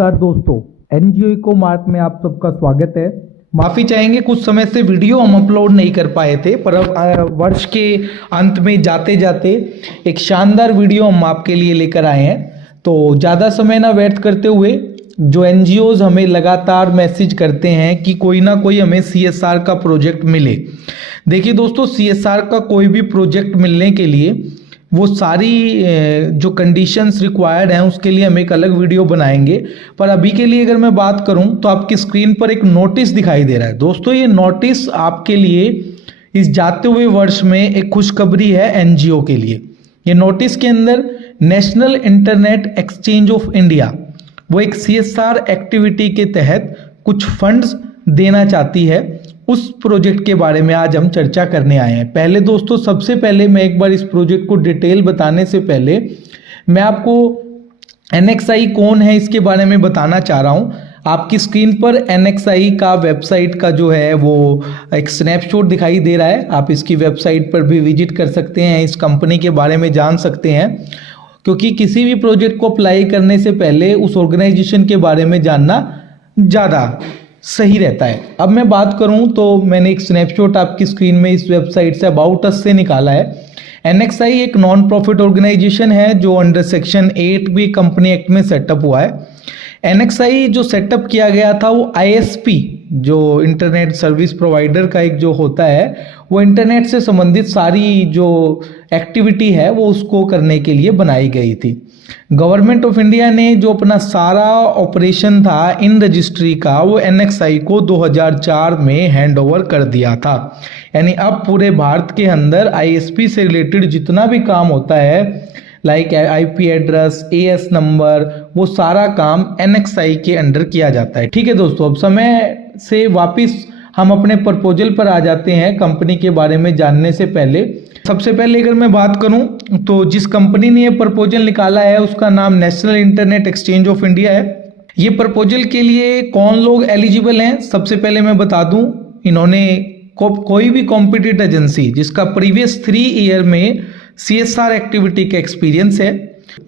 नमस्कार दोस्तों, NGO eco mart में आप सबका स्वागत है। माफ़ी चाहेंगे, कुछ समय से वीडियो हम अपलोड नहीं कर पाए थे, पर अब वर्ष के अंत में जाते जाते एक शानदार वीडियो हम आपके लिए लेकर आए हैं। तो ज़्यादा समय ना व्यर्थ करते हुए, जो एनजीओज हमें लगातार मैसेज करते हैं कि कोई ना कोई हमें सीएसआर का प्रोजेक्ट मिले। देखिए दोस्तों, सीएसआर का कोई भी प्रोजेक्ट मिलने के लिए वो सारी जो कंडीशंस रिक्वायर्ड हैं उसके लिए हम एक अलग वीडियो बनाएंगे। पर अभी के लिए अगर मैं बात करूं तो आपकी स्क्रीन पर एक नोटिस दिखाई दे रहा है। दोस्तों, ये नोटिस आपके लिए इस जाते हुए वर्ष में एक खुशखबरी है एनजीओ के लिए। ये नोटिस के अंदर national internet exchange of India वो एक सीएसआर एक्टिविटी के तहत कुछ फंड्स देना चाहती है। उस प्रोजेक्ट के बारे में आज हम चर्चा करने आए हैं। पहले दोस्तों, सबसे पहले मैं एक बार इस प्रोजेक्ट को डिटेल बताने से पहले मैं आपको एनएक्सआई कौन है इसके बारे में बताना चाह रहा हूं। आपकी स्क्रीन पर एनएक्सआई का वेबसाइट का जो है वो एक स्नैपशॉट दिखाई दे रहा है। आप इसकी वेबसाइट पर भी विजिट कर सकते हैं, इस कंपनी के बारे में जान सकते हैं, क्योंकि किसी भी प्रोजेक्ट को अप्लाई करने से पहले उस ऑर्गेनाइजेशन के बारे में जानना ज़्यादा सही रहता है। अब मैं बात करूं तो मैंने एक स्नैपशॉट आपकी स्क्रीन में इस वेबसाइट से अबाउट अस से निकाला है। एनएक्सआई एक नॉन प्रॉफिट ऑर्गेनाइजेशन है जो under section 8B company act में सेटअप हुआ है। एनएक्सआई जो सेटअप किया गया था वो आईएसपी, जो इंटरनेट सर्विस प्रोवाइडर का एक जो होता है, वो इंटरनेट से संबंधित सारी जो एक्टिविटी है वो उसको करने के लिए बनाई गई थी। गवर्नमेंट ऑफ इंडिया ने जो अपना सारा ऑपरेशन था इन रजिस्ट्री का वो एनएक्सआई को 2004 में हैंडओवर कर दिया था। यानी अब पूरे भारत के अंदर आईएसपी से रिलेटेड जितना भी काम होता है, like IP address, as number, वो सारा काम एनएक्सआई के अंडर किया जाता है। ठीक है दोस्तों, अब समय से वापस हम अपने प्रपोजल पर आ जाते हैं कंपनी के बारे में जानने से पहले। सबसे पहले अगर मैं बात करूं तो जिस कंपनी ने ये प्रपोजल निकाला है उसका नाम national internet exchange of India है। ये प्रपोजल के लिए कौन लोग एलिजिबल हैं, सबसे पहले मैं बता दूं, इन्होंने कोई भी कॉम्पिटेटिव एजेंसी जिसका प्रीवियस 3 ईयर में सीएसआर एक्टिविटी का एक्सपीरियंस है,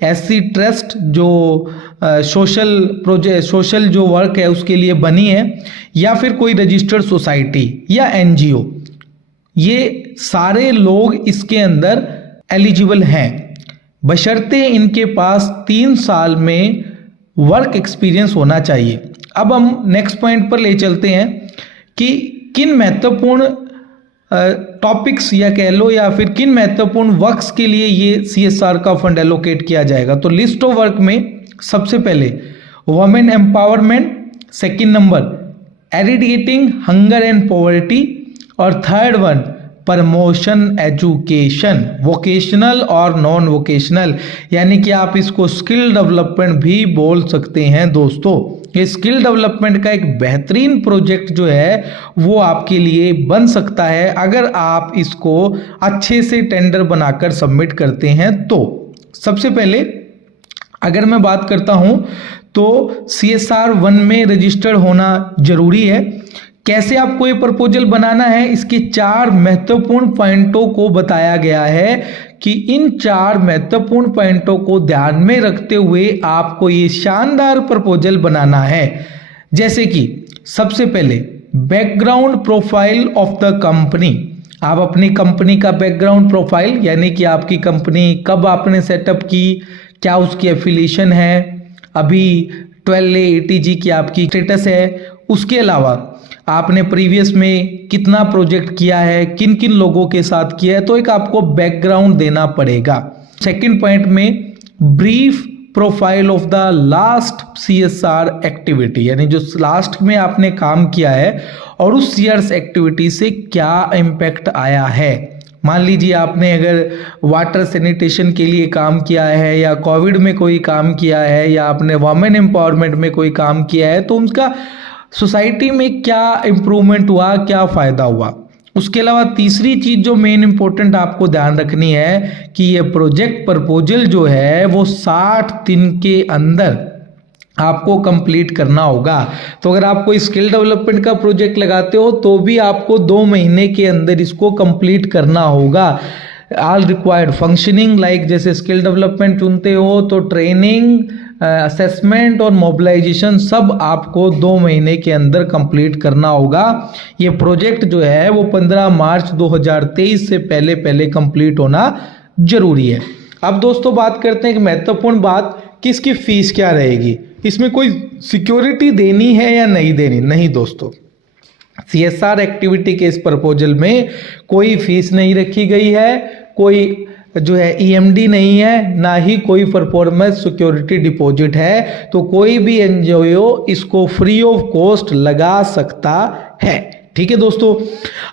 एससी ट्रस्ट जो सोशल जो वर्क है उसके लिए बनी है, या फिर कोई रजिस्टर्ड सोसाइटी या एनजीओ, ये सारे लोग इसके अंदर एलिजिबल हैं, बशर्ते इनके पास 3 साल में वर्क एक्सपीरियंस होना चाहिए। अब हम नेक्स्ट पॉइंट पर ले चलते हैं कि किन महत्वपूर्ण टॉपिक्स या कह लो या फिर किन महत्वपूर्ण वर्क्स के लिए ये सीएसआर का फंड एलोकेट किया जाएगा। तो लिस्ट ऑफ वर्क में सबसे पहले women empowerment, second number eradicating hunger and poverty, और third one promotion education, vocational और नॉन वोकेशनल, यानी कि आप इसको स्किल डेवलपमेंट भी बोल सकते हैं। दोस्तों, ये स्किल डेवलपमेंट का एक बेहतरीन प्रोजेक्ट जो है वो आपके लिए बन सकता है अगर आप इसको अच्छे से टेंडर बनाकर सबमिट करते हैं। तो सबसे पहले अगर मैं बात करता हूं तो CSR 1 में रजिस्टर्ड होना जरूरी है। कैसे आपको ये प्रपोजल बनाना है, इसके 4 महत्वपूर्ण पॉइंटों को बताया गया है कि इन 4 महत्वपूर्ण पॉइंटों को ध्यान में रखते हुए आपको ये शानदार प्रपोजल बनाना है। जैसे कि सबसे पहले background profile of the company. आप अपनी कंपनी का बैकग्राउंड प्रोफाइल, यानी कि आपकी कंपनी कब आपने सेटअप की, क्या उसकी एफिलिएशन है, अभी 12A ATG की आपकी स्टेटस है, उसके अलावा आपने प्रीवियस में कितना प्रोजेक्ट किया है, किन किन लोगों के साथ किया है, तो एक आपको बैकग्राउंड देना पड़ेगा। सेकंड पॉइंट में brief profile of the last CSR activity, यानी जो लास्ट में आपने काम किया है और उस ईयर्स एक्टिविटी से क्या इम्पैक्ट आया है। मान लीजिए आपने अगर वाटर सैनिटेशन के लिए काम किया है, या कोविड में कोई काम किया है, या आपने वुमेन एम्पावरमेंट में कोई काम किया है, तो उनका सोसाइटी में क्या इम्प्रूवमेंट हुआ, क्या फ़ायदा हुआ। उसके अलावा तीसरी चीज़ जो मेन इंपॉर्टेंट आपको ध्यान रखनी है कि ये प्रोजेक्ट प्रपोजल जो है वो 60 दिन के अंदर आपको कंप्लीट करना होगा। तो अगर आप कोई स्किल डेवलपमेंट का प्रोजेक्ट लगाते हो तो भी आपको 2 महीने के अंदर इसको कंप्लीट करना होगा। ऑल रिक्वायर्ड फंक्शनिंग, लाइक जैसे स्किल डेवलपमेंट चुनते हो तो ट्रेनिंग, असेसमेंट और मोबिलाइजेशन सब आपको 2 महीने के अंदर कंप्लीट करना होगा। ये प्रोजेक्ट जो है वो 15 मार्च 2023 से पहले कंप्लीट होना जरूरी है। अब दोस्तों बात करते हैं एक महत्वपूर्ण बात कि इसकी फीस क्या रहेगी, इसमें कोई सिक्योरिटी देनी है या नहीं देनी। नहीं दोस्तों, CSR एक्टिविटी के इस प्रपोजल में कोई फीस नहीं रखी गई है, कोई जो है EMD नहीं है, ना ही कोई परफॉर्मेंस सिक्योरिटी डिपॉजिट है। तो कोई भी एनजीओ इसको फ्री ऑफ कॉस्ट लगा सकता है। ठीक है दोस्तों,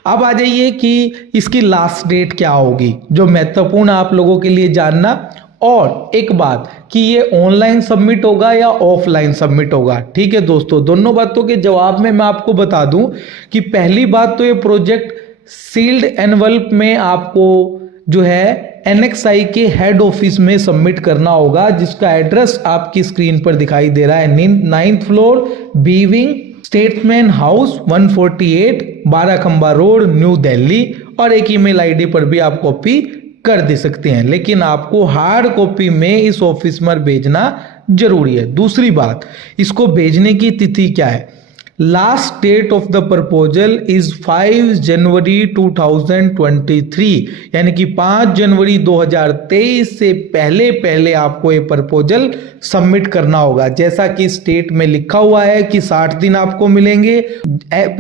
अब आ जाइए कि इसकी लास्ट डेट क्या होगी, जो महत्वपूर्ण आप लोगों के लिए जानना। और एक बात कि ये ऑनलाइन सबमिट होगा या ऑफलाइन सबमिट होगा। ठीक है दोस्तों, दोनों बातों के जवाब में मैं आपको बता दूं कि पहली बात तो ये प्रोजेक्ट सील्ड एनवलप में आपको जो है NXI के हेड ऑफिस में सबमिट करना होगा, जिसका एड्रेस आपकी स्क्रीन पर दिखाई दे रहा है। 9th floor, B wing, Statesman house 148, 12 खंबा रोड, न्यू दिल्ली। और एक ईमेल आईडी पर भी आप कॉपी कर दे सकते हैं, लेकिन आपको हार्ड कॉपी में इस ऑफिस में भेजना जरूरी है। दूसरी बात, इसको भेजने की तिथि क्या है। Last date of the proposal is 5 January 2023, यानी कि 5 जनवरी 2023 से पहले आपको ये प्रपोजल सबमिट करना होगा। जैसा कि स्टेट में लिखा हुआ है कि 60 दिन आपको मिलेंगे।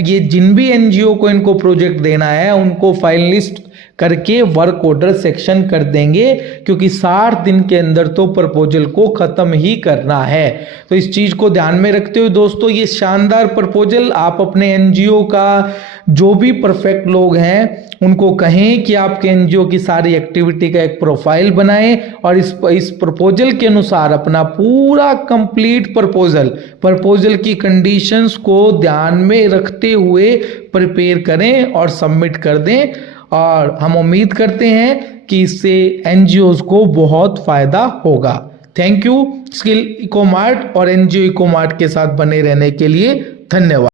ये जिन भी एनजीओ को इनको प्रोजेक्ट देना है उनको फाइनलिस्ट करके वर्क ऑर्डर सेक्शन कर देंगे, क्योंकि 60 दिन के अंदर तो प्रपोजल को खत्म ही करना है। तो इस चीज को ध्यान में रखते हुए दोस्तों, ये शानदार प्रपोजल आप अपने एनजीओ का जो भी परफेक्ट लोग हैं उनको कहें कि आपके एनजीओ की सारी एक्टिविटी का एक प्रोफाइल बनाएं और इस प्रपोजल के अनुसार अपना पूरा कंप्लीट प्रपोजल की कंडीशंस को ध्यान में रखते हुए प्रिपेयर करें और सबमिट कर दें। और हम उम्मीद करते हैं कि इससे एनजीओज को बहुत फायदा होगा। Thank you. स्किल इकोमार्ट और एनजीओ इकोमार्ट के साथ बने रहने के लिए धन्यवाद।